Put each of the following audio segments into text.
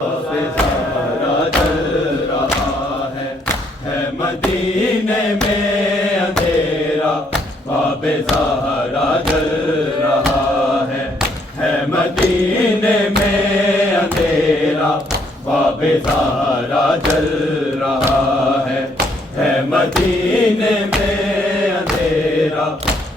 سہارا جل رہا ہے مدینے میں اندھیرا باب زہرا جل رہا ہے مدینے میں اندھیرا باب زہرا جل رہا ہے مدینے میں اندھیرا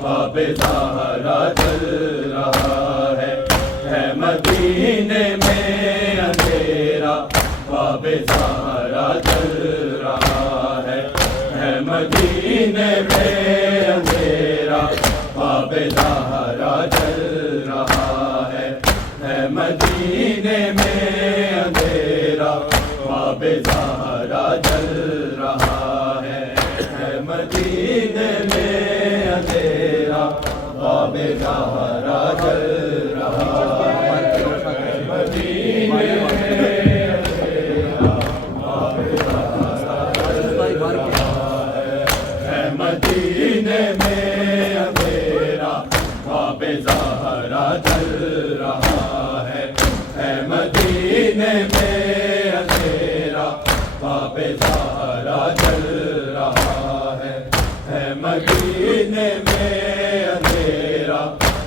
باب زہرا جل رہا ہے مدینے میں اندھیرا باب زہرا جل رہا ہے مدینے میں اندھیرا باب زہرا جل رہا ہے مدینے میں اندھیرا باب زہرا جل رہا ہے مدینے میں اندھیرا باب زہرا جل رہا ہے مدینے میں اندھیرا باب زہرا جل رہا ہے مدینے میں اندھیرا باب زہرا جل رہا ہے مدینے میں اندھیرا باب زہرا جل رہا ہے مدینے میں اندھیرا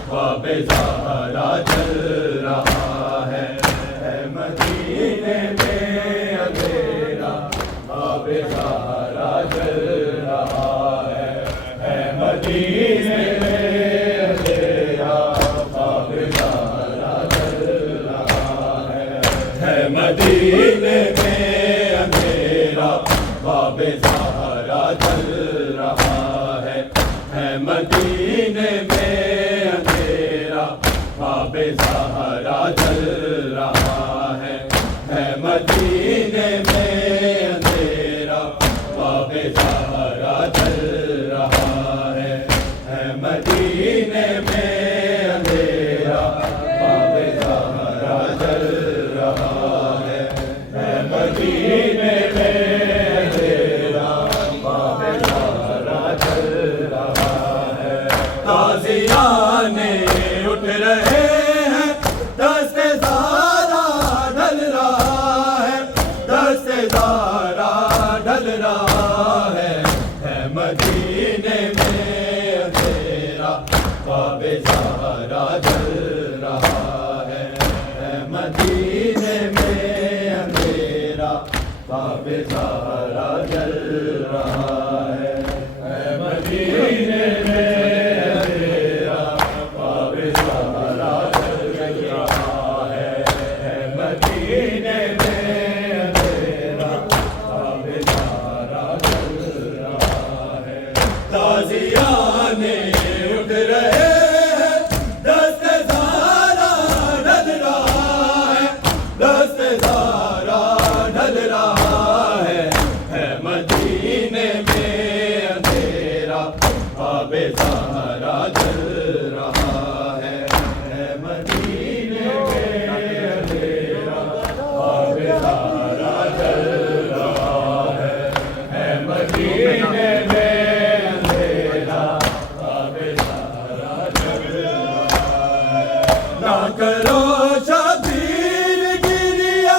باب زہرا جل رہا ہے مدینے میں اندھیرا باب زہرا جل رہا ہے مدینے میں اندھیرا باب زہرا جل رہا ہے مدینے میں اندھیرا باب زہرا جل رہا ہے مدینے میں اندھیرا باب زہرا جل رہا ہے مدینے میں اندھیرا باب زہرا جل رہا ہے مدینے میں اندھیرا باب زہرا جل رہا ہے مدینے میں اندھیرا باب زہرا جل رہا ہے تازیانے اٹھ رہے ہیں دست زہرا ڈھل رہا ہے دست زہرا ڈھل رہا ہے مدینے میں اندھیرا باب زہرا جل رہا ہے مدینے میں اندھیرا باب زہرا جل رہا ہے مدینے میں اندھیرا باب زہرا جل رہا ہے مدینے میں اندھیرا باب زہرا جل رہا ہے تازیانے اٹھ رہے ہیں دست زہرا ڈھل رہا ہے دست زہرا ڈھل رہا ہے مدینے میں اندھیرا باب زہرا جل رہا ہے مدینے میں اندھیرا باب زہرا جل رہا ہے مدینے میں اندھیرا باب زہرا جل رہا ہے نہ کرو شبیر گریا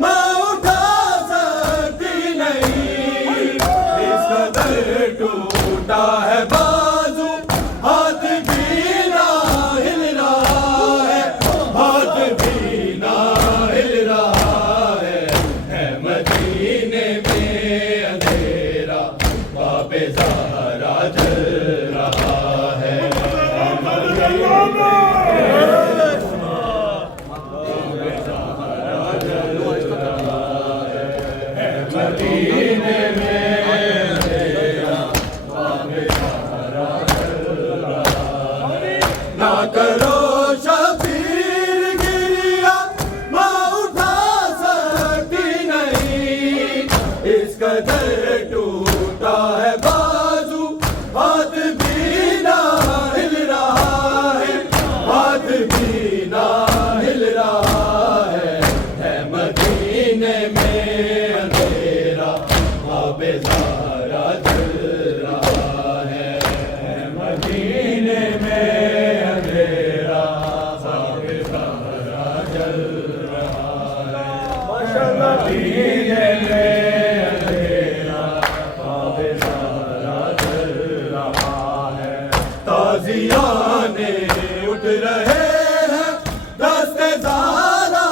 ماں اٹھا سکتی نہیں اس قدر ٹوٹا ہے بازو ہاتھ بھی نہ ہل رہا ہے ہاتھ بھی نہ ہل رہا ہے مدینے میں اندھیرا باب زہرا جل رہا ہے مدینے میں اندھیرا باب زہرا جل رہا ہے نہ کرو شبیر گریا ماں اٹھا سکتی نہیں اس قدر ٹوٹا ہے بازو ہاتھ بھی نہ ہل رہا ہے ہاتھ بھی نہ ہل رہا ہے مدینے میں اندھیرا باب زہرا جل رہا ہے مدینے میں اندھیرا باب زہرا جل رہا ہے مدینے میں اندھیرا باب زہرا جل رہا ہے تازیانے اٹھ رہے ہیں دست زہرا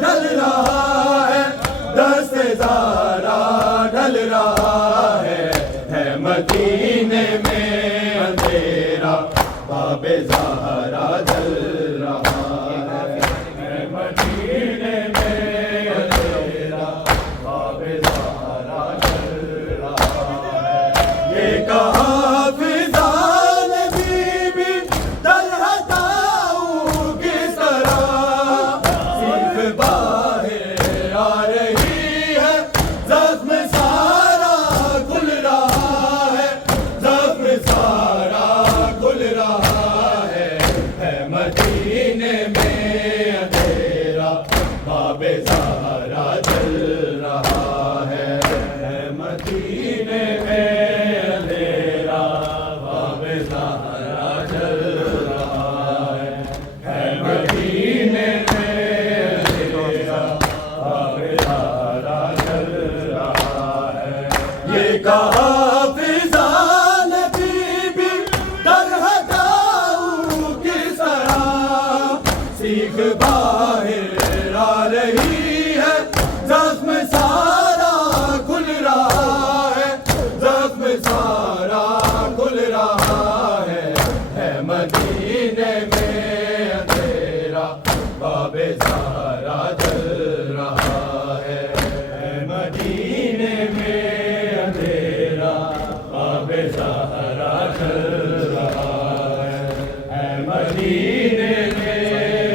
ڈل رہا ہے دست زہرا ڈل رہا ہے مدینے میں اندھیرا باب زہرا جل رہا ہے مدینے میں اندھیرا باب زہرا جل رہا ہے یہ کہا فضان بی بی دل ہٹاؤں کس طرح سیکھ باہر آ رہی ہے زخم سارا کھل رہا ہے زخم سارا کھل رہا ہے مدینے میں اندھیرا باب زہرا جل رہا ہے مدینے میں اندھیرا باب زہرا جل رہا ہے مدینے میں اندھیرا باب زہرا جل رہا ہے یہ کہا فضان بی بی در ہٹاؤں کس طرح سیکھ باہر آ رہی ہے زخم سارا کھل رہا ہے زخم سارا کھل رہا ہے مدینے میں اندھیرا باب زہرا جل رہا ہے مدینے میں اندھیرا باب زہرا جل رہا ہے مدینے میں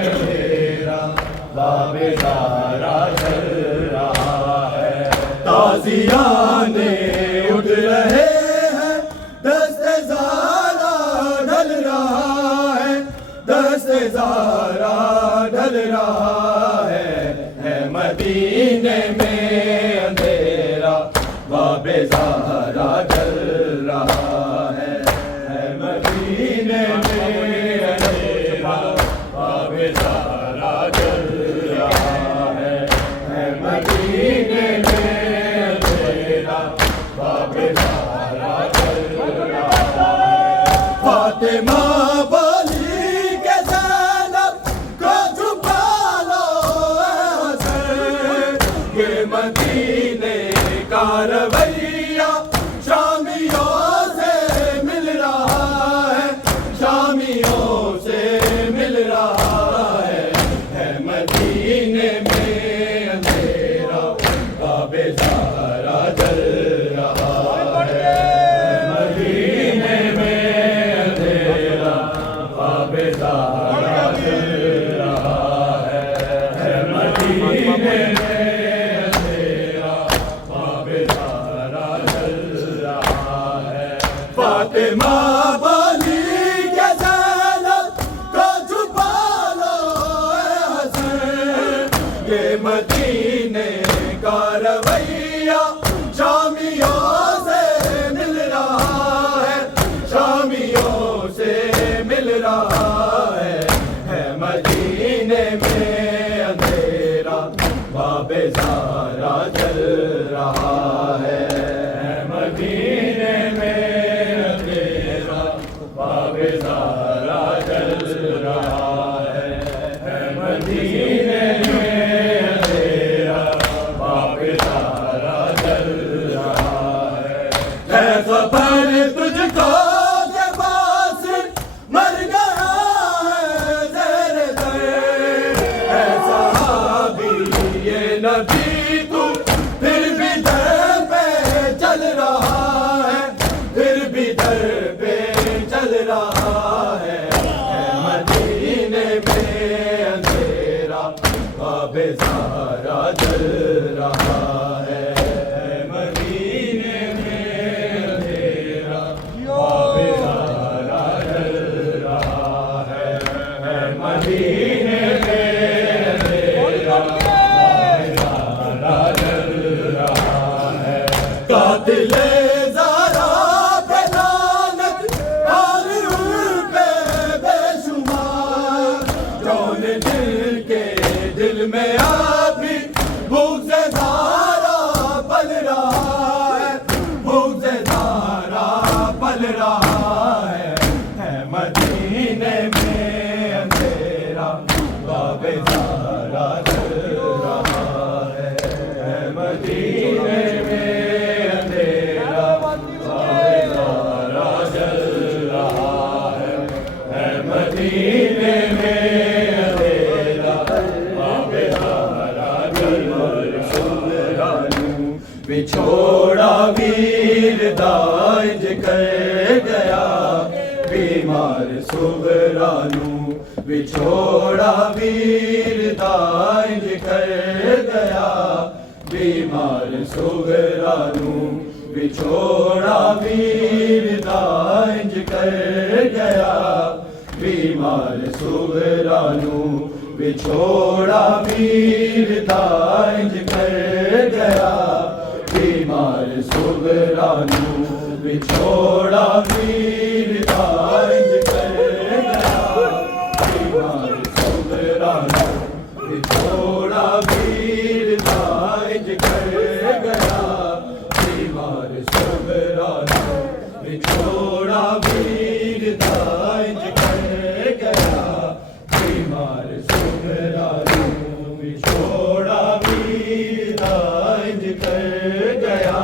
اندھیرا باب زہرا جل رہا ہے تازیانے اٹھ رہے ہیں دست زہرا ڈل رہا ہے دست زہرا ڈل رہا ہے مدینے میں اندھیرا باب زہرا جل رہا ہے مدینے میں اندھیرا باب زہرا جل رہا ہے مدینے میں اندھیرا باب زہرا جل رہا ہے فاطمہ بولی کہ زینب کو چھپا لو اے حسین یہ مدینے کا رویہ شامیوں سے مل رہا ہے شامیوں سے مل رہا ہے مدینے میں اندھیرا باب زہرا جل رہا ہے مدینے میں اندھیرا باب زہرا جل رہا ہے مدینے میں اندھیرا باب زہرا جل رہا ہے فاطمہ بولی کہ زینب کو چھپا لو اے حسین یہ مدینے کا رویہ شامیوں سے مل رہا ہے شامیوں سے مل رہا ہے مدینے میں اندھیرا باب زہرا جل رہا ہے مدینے میں اندھیرا باب زہرا جل رہا ہے مدینے میں اندھیرا باب زہرا جل رہا ہے خبر تجھ کو کہ باسل مر گیا ہے زیر در اے صحابی یہ نبی تو پھر بھی در پہ چل رہا ہے پھر بھی در پہ چل رہا ہے مدینے میں اندھیرا باب زہرا جل رہا ہے مدینے میں اندھیرا باب زہرا جل رہا ہے مدینے میں اندھیرا باب زہرا جل رہا ہے قاتل زہرا پہ لعنت اور ان پہ بے شمار جون دل کے دل میں ابھی بھوک بیمار سغرانو بچھوڑا ویر دائج کر گیا بیمار سغرانو بچھوڑا ویر دائج کر گیا بیمار سغرانو بچھوڑا ویر دائج کر گیا بیمار سغرانو بچھوڑا ویر دائج کر گیا بیمار سغرانو بچھوڑا ویر دائج کر گیا بیمار سغرانو بچھوڑا ویر دائج کر گیا بیمار سغرانو بچھوڑا ویر دائج کر گیا بیمار سغرانو بچھوڑا ویر دائج کر گیا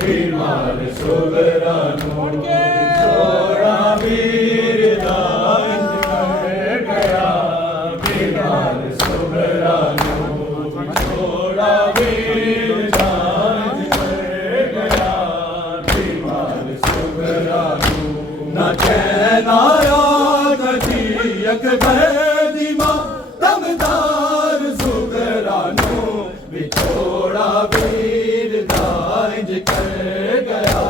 بیمار سغرانو بچھوڑا ویر دائج کر گیا بیمار سغرانو بچھوڑا ویر دائج کر گیا بیمار سغرانو نہ چین آیا کبھی اکبر دیما دمدار سغرانو بچھوڑا ویر دائج کر گیا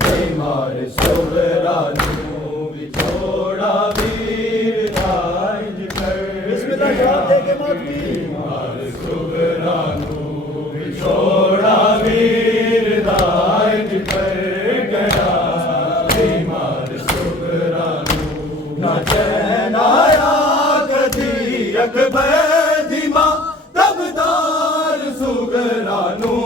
بیمار سغرانو بچھوڑا ویر دائج کر گیا بیمار سغرانو بچھوڑا ویر دائج کر گیا بیمار سغرانو نہ چین آیا کبھی اکبر دیما دمدار سغرانو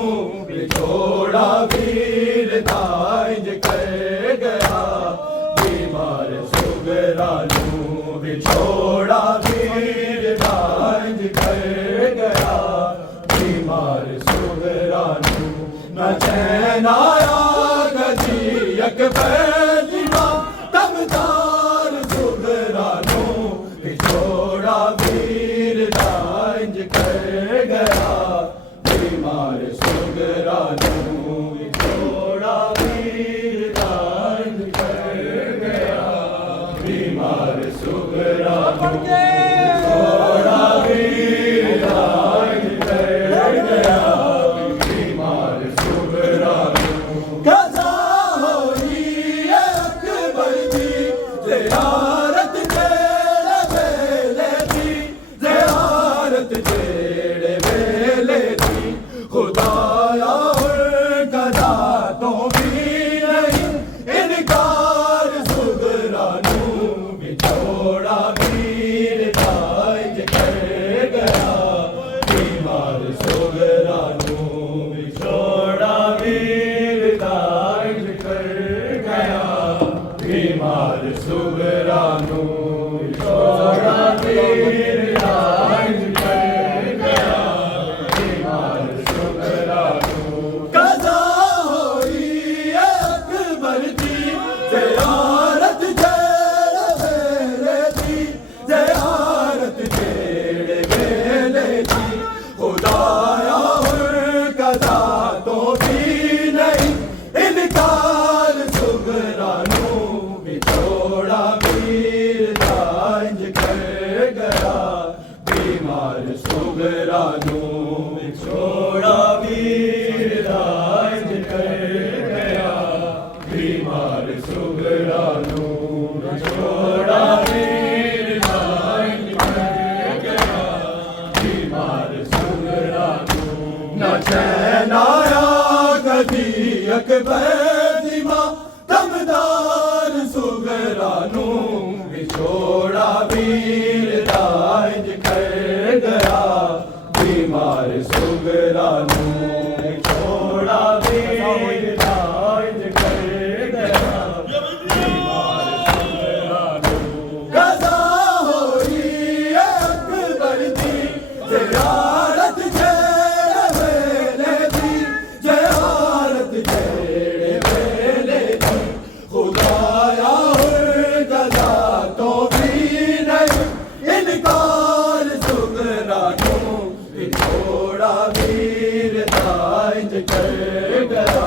بچھوڑا ویر دائج کر گیا بیمار سغرانو بچھوڑا ویر دائج کر گیا بیمار سغرانو نہ چین آیا کبھی اکبر دیما دمدار سغرانو بچھوڑا ویر دائج کر گیا بیمار سغرانو بچھوڑا ویر دائج کر گیا بیمار سغرانو بچھوڑا ویر دائج کر گیا بیمار سغرانو قضا ہوئی اکبر دی زیارت جیڑے ویلے دی زیارت جیڑے ویلے دی خدایا قضا تو بھی نہیں انکار سغرانو بچھوڑا ویر دائج کر گیا بیمار سغرانو بچھوڑا ویر دائج کر گیا بیمار سغرانو بچھوڑا ویر دائج کر گیا بیمار سغرانو قضا ہوئی اکبر دی زیارت جیڑے ویلے دی زیارت جیڑے ویلے دی خدایا قضا تو بھی نہیں انکار سغرانو بچھوڑا ویر دائج کر گیا بیمار سغرانو بچھوڑا ویر دائج کر گیا بیمار سغرانو بچھوڑا ویر دائج کر گیا بیمار سغرانو نہ چین آیا کبھی اکبر دیما دمدار سغرانو بچھوڑا ویر دائج کر گیا بیمار سغرانو بچھوڑا ویر دائج کر گیا بیمار سغرانو قضا ہوئی اکبر دی زیارت جیڑے ویلے دی زیارت جیڑے ویلے دی خدایا قضا تو بھی نہیں انکار سغرانو بچھوڑا ਇੰਜ ਕਰ ਗਿਆ